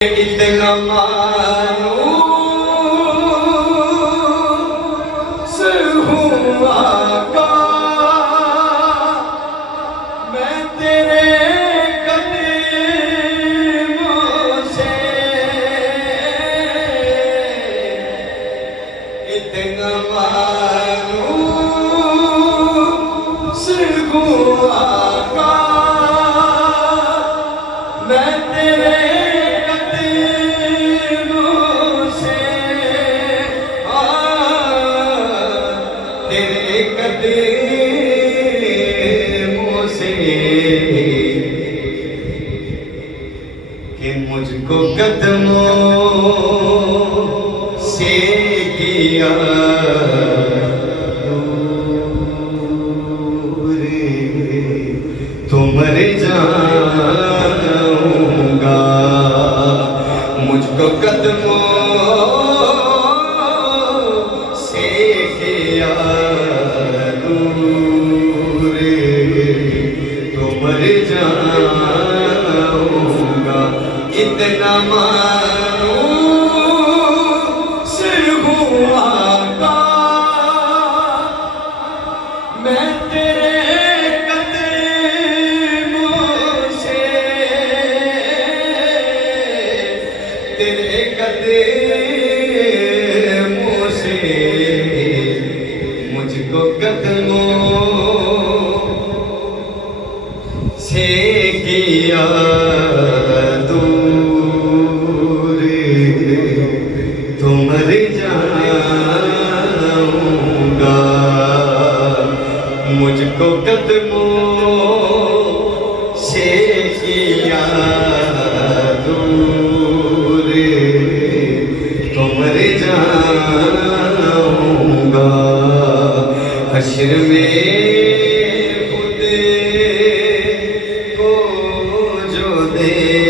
इतना मायूस हुआ का मैं तेरे कदमों से, इतना मायूस हुआ का मैं तेरे कदमों से कि मुझको कदमों से किया दूर, तो मर जाऊंगा। मुझको कदमों से किया दूर, तो मर जाऊंगा। इतना मायूस हुआ का मैं तेरे कदमों से, तेरे कदमों से मुझको कदमों से किया दूर, तो मर जाऊंगा। मुझको कदमों से किया दूर, तो मर जाऊंगा। हश्र में खुद को जो दे